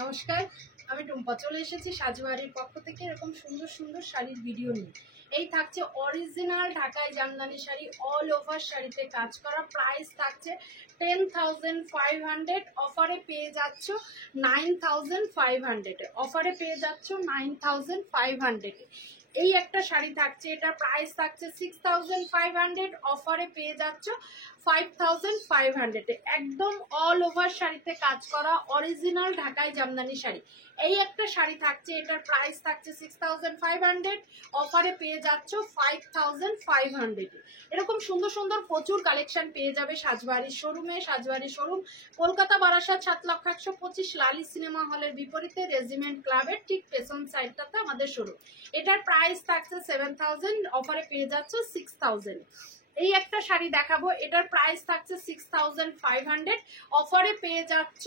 নমস্কার, আমি টুম্পা চলে এসেছি সাজবাড়ির পক্ষ থেকে এরকম সুন্দর সুন্দর শাড়ির ভিডিও নিয়ে। এই থাকছে অরিজিনাল ঢাকাই জামদানি শাড়ি, অল ওভার শাড়িতে কাজ করা। প্রাইস থাকছে 10,500, অফারে পেয়ে যাচ্ছ 9,500, অফারে পেয়ে যাচ্ছ 9,500। এই একটা শাড়ি থাকছে, এটা প্রাইস থাকছে 6,500, অফারে পেয়ে যাচ্ছ 5,500। একদম অল ওভার শাড়িতে কাজ করা অরিজিনাল ঢাকাই জামদানি শাড়ি। এই একটা শাড়ি থাকছে, এটার প্রাইস থাকছে 6,500, অফারে পেয়ে যাচ্ছ 5,500। এরকম সুন্দর সুন্দর প্রচুর কালেকশন পেয়ে যাবে সাজবাড়ির শোরুমে। সাজবাড়ির শোরুম কলকাতা বারাসাত 7,125 লালি সিনেমা হলের বিপরীতে রেজিমেন্ট ক্লাবের ঠিক পেছন সাইডটাতে আমাদের শোরুম। এটার প্রাইস থাকছে 7,000, অফারে পেয়ে যাচ্ছ 6,000। এই একটা শাড়ি দেখাবো, এটার প্রাইস থাকছে 6,500, অফারে পেয়ে যাচ্ছ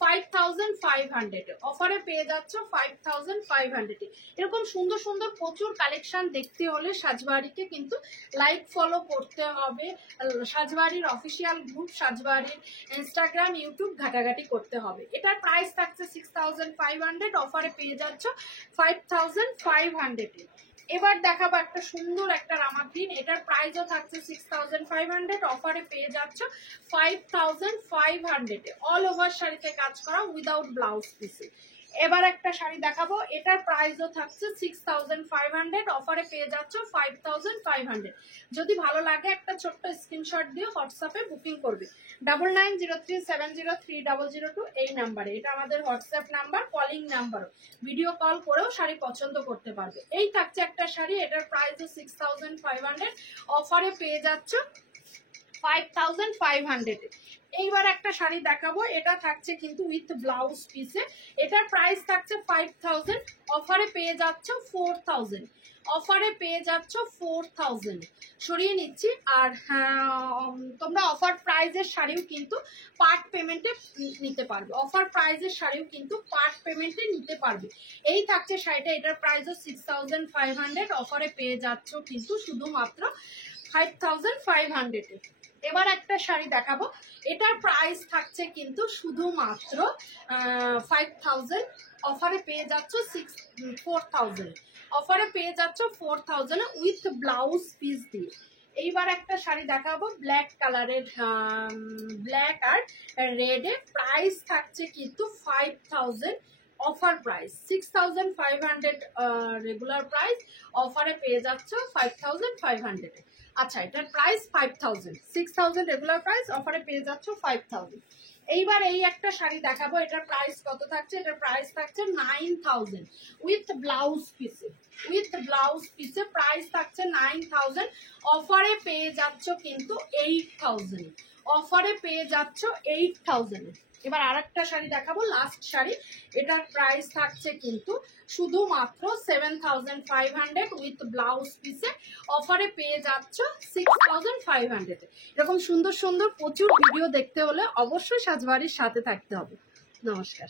5,500, অফারে পেয়ে যাচ্ছ 5,500। এরকম সুন্দর সুন্দর প্রচুর কালেকশন দেখতে হলে সাজবাড়িকে কিন্তু লাইক ফলো করতে হবে। সাজবাড়ির অফিসিয়াল গ্রুপ, সাজবাড়ির ইনস্টাগ্রাম, ইউটিউব ঘাটাঘাটি করতে হবে। এটার প্রাইস থাকছে 6,500, অফারে পেয়ে যাচ্ছ 5,500। এবার দেখাবো একটা সুন্দর একটা রামা গ্রিন, এটার প্রাইসও থাকছে 6,500, অফারে পেয়ে যাচ্ছ 5,500। অল ওভার শাড়িতে কাজ করা উইদাউট ব্লাউজ পিসে। এবার একটা শাড়ি দেখাবো, এটার প্রাইসও থাকছে 6,500, অফারে পেয়ে যাচ্ছ 5,500। যদি ভালো লাগে একটা ছোট্ট স্ক্রিনশট দিয়ে হোয়াটসঅ্যাপে বুকিং করবে 9903703002 এই নাম্বারে। এটা আমাদের হোয়াটসঅ্যাপ নাম্বার, কলিং নাম্বারও, ভিডিও কল করেও শাড়ি পছন্দ করতে পারবে। এই থাকছে একটা শাড়ি, এটার প্রাইসও 6,500, অফারে পেয়ে যাচ্ছ 5,500। এইবার একটা শাড়ি দেখাবো, এটা থাকছে কিন্তু উইথ ব্লাউজ পিসে। এটার প্রাইস থাকছে 5,000, অফারে পেয়ে যাচ্ছ 4,000, অফারে পেয়ে যাচ্ছ 4,000। সরিয়ে নিচ্ছি। আর তোমরা অফার প্রাইজের শাড়িও কিন্তু পার্ট পেমেন্টে নিতে পারবে, অফার প্রাইজের শাড়িও কিন্তু পার্ট পেমেন্টে নিতে পারবে। এই থাকছে শাড়িটা, এটার প্রাইসও 6,500, অফারে পেয়ে যাচ্ছ কিন্তু শুধুমাত্র 5,500। এবার একটা শাড়ি দেখাবো, এটার প্রাইস থাকছে কিন্তু শুধুমাত্র 5,000, অফারে পেয়ে যাচ্ছ 4,000, অফারে পেয়ে যাচ্ছ 4,000 উইথ ব্লাউজ পিস দিয়ে। এইবার একটা শাড়ি দেখাবো ব্ল্যাক কালারের, ব্ল্যাক আর রেডে, প্রাইস থাকছে কিন্তু 5,000, অফার প্রাইস 6,500 রেগুলার প্রাইস, অফারে পেয়ে যাচ্ছ 5,500। আচ্ছা, এটার প্রাইস 5,000, 6,000 রেগুলার প্রাইস, অফারে পেয়ে যাচ্ছ 5,000। এইবার এই একটা শাড়ি দেখাবো, এটার প্রাইস কত থাকছে, এটার প্রাইস থাকছে 9,000 উইথ ব্লাউজ পিসে। উইথ ব্লাউজ পিসে প্রাইস থাকছে 9,000, অফারে পেয়ে যাচ্ছ কিন্তু 8,000, অফারে পেয়ে যাচ্ছ 8,000। এবার আরেকটা শাড়ি দেখাবো, লাস্ট শাড়ি, এটার প্রাইস থাকছে কিন্তু শুধুমাত্র 7,500 উইথ ব্লাউজ পিসে, অফারে পেয়ে যাচ্ছ 6,500। এরকম সুন্দর সুন্দর প্রচুর ভিডিও দেখতে হলে অবশ্যই সাজবাড়ির সাথে থাকতে হবে। নমস্কার।